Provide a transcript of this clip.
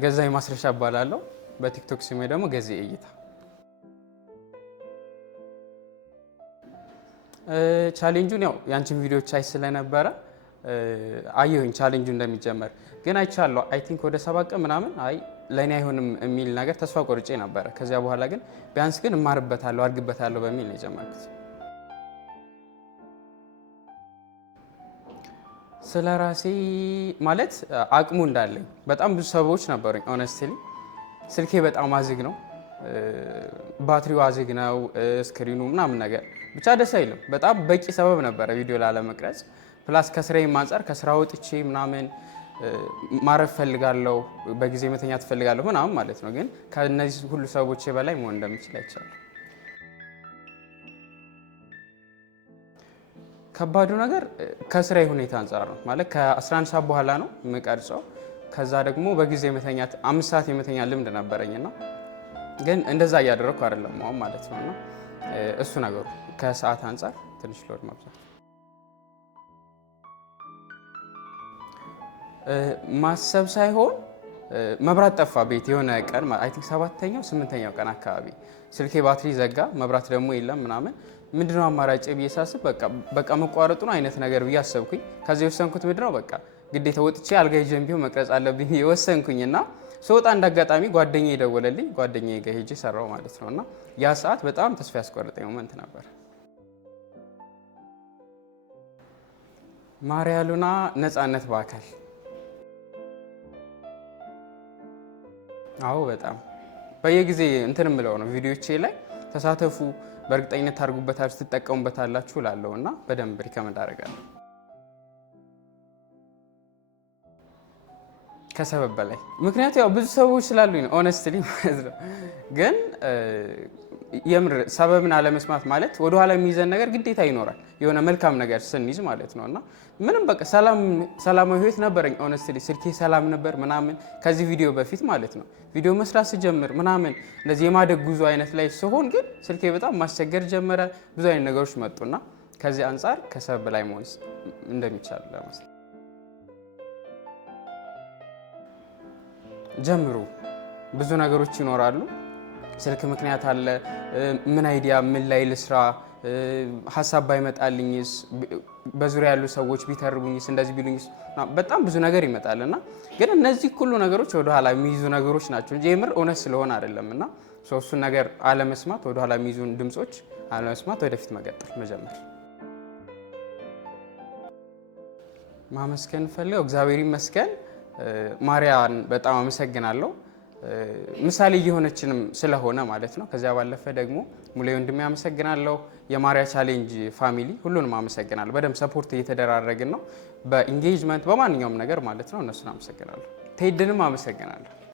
ገዛኝ ማስረሻ እባላለሁ። በቲክቶክ ስሜ ደግሞ ገዜ እይታ። ቻሌንጁን ያው ያንቺን ቪዲዮዎች አይ ስለነበረ አየሁኝ ቻሌንጁ እንደሚጀመር ግን አይቻለሁ። አይ ቲንክ ወደ 7 ቀን ምናምን አይ ለኔ አይሆንም የሚል ነገር ተስፋ ቆርጬ ነበረ። ከዚያ በኋላ ግን ቢያንስ ግን እማርበታለሁ አድግበታለሁ በሚል ነው የጀመርኩት። ስለ ራሴ ማለት አቅሙ እንዳለኝ በጣም ብዙ ሰዎች ነበሩኝ። ኦነስትሊ ስልኬ በጣም አዝግ ነው፣ ባትሪው አዝግ ነው፣ ስክሪኑ ምናምን ነገር ብቻ ደስ አይልም። በጣም በቂ ሰበብ ነበረ ቪዲዮ ላለመቅረጽ። ፕላስ ከስራዬም አንጻር ከስራ ወጥቼ ምናምን ማረፍ ፈልጋለሁ፣ በጊዜ መተኛት ፈልጋለሁ ምናምን ማለት ነው። ግን ከነዚህ ሁሉ ሰዎች በላይ መሆን እንደምችል አይቻለሁ። ከባዱ ነገር ከስራዬ ሁኔታ አንጻር ነው። ማለት ከ11 ሰዓት በኋላ ነው የምቀርጸው። ከዛ ደግሞ በጊዜ መተኛት 5 ሰዓት የመተኛ ልምድ ነበረኝና ግን እንደዛ እያደረግኩ አይደለም አሁን ማለት ነውና እሱ ነገሩ ከሰዓት አንጻር ትንሽ ሎድ ማብዛት። ማሰብ ሳይሆን መብራት ጠፋ ቤት የሆነ ቀን አይ ቲንክ 7ኛው 8ኛው ቀን አካባቢ ስልኬ ባትሪ ዘጋ፣ መብራት ደግሞ የለም ምናምን። ምንድነው አማራጭ ብዬ ሳስብ በቃ መቋረጡ ነው አይነት ነገር ብዬ አሰብኩኝ። ከዚህ የወሰንኩት ምንድነው በቃ ግዴታ ወጥቼ አልጋ ይዤም ቢሆን መቅረጽ አለብኝ የወሰንኩኝና ስወጣ እንዳጋጣሚ ጓደኛዬ ደወለልኝ። ጓደኛዬ ጋር ሄጄ ሰራው ማለት ነውና ያ ሰዓት በጣም ተስፋ ያስቆረጠኝ ሞመንት ነበር። ማሪያ ሉና ነፃነት በአካል አዎ በጣም በየጊዜ እንትን ምለው ነው ቪዲዮቼ ላይ ተሳተፉ፣ በእርግጠኝነት ታርጉበታላችሁ፣ ትጠቀሙበታላችሁ እላለሁ እና በደንብ ሪከመንድ አደርጋለሁ። ከሰበብ በላይ ምክንያቱ ያው ብዙ ሰዎች ስላሉኝ ነው ኦነስትሊ ማለት ነው። ግን የምር ሰበብን አለመስማት ማለት ወደኋላ የሚይዘን ነገር ግዴታ ይኖራል፣ የሆነ መልካም ነገር ስንይዝ ማለት ነው። እና ምንም በቃ ሰላማዊ ህይወት ነበረኝ ኦነስትሊ። ስልኬ ሰላም ነበር ምናምን ከዚህ ቪዲዮ በፊት ማለት ነው። ቪዲዮ መስራት ስጀምር ምናምን እንደዚህ የማደግ ጉዞ አይነት ላይ ሲሆን ግን ስልኬ በጣም ማስቸገር ጀመረ። ብዙ አይነት ነገሮች መጡና ከዚህ አንጻር ከሰበብ በላይ መሆን እንደሚቻል ለማለት ጀምሩ። ብዙ ነገሮች ይኖራሉ። ስልክ ምክንያት አለ። ምን አይዲያ ምን ላይ ልስራ፣ ሀሳብ ባይመጣልኝስ፣ በዙሪያ ያሉ ሰዎች ቢተርቡኝስ፣ እንደዚህ ቢሉኝስ፣ በጣም ብዙ ነገር ይመጣልና ግን እነዚህ ሁሉ ነገሮች ወደኋላ የሚይዙ ነገሮች ናቸው እንጂ የምር እውነት ስለሆነ አይደለም። እና እሱን ነገር አለመስማት፣ ወደኋላ የሚይዙን ድምጾች አለመስማት፣ ወደፊት መቀጠል መጀመር። ማመስገን ፈልገው እግዚአብሔር ይመስገን ማርያን በጣም አመሰግናለሁ። ምሳሌ እየሆነችንም ስለሆነ ማለት ነው። ከዚያ ባለፈ ደግሞ ሙሌ ወንድሜ አመሰግናለሁ። የማሪያ ቻሌንጅ ፋሚሊ ሁሉንም አመሰግናለሁ። በደንብ ሰፖርት እየተደራረግን ነው በኢንጌጅመንት በማንኛውም ነገር ማለት ነው። እነሱን አመሰግናለሁ። ቴድንም አመሰግናለሁ።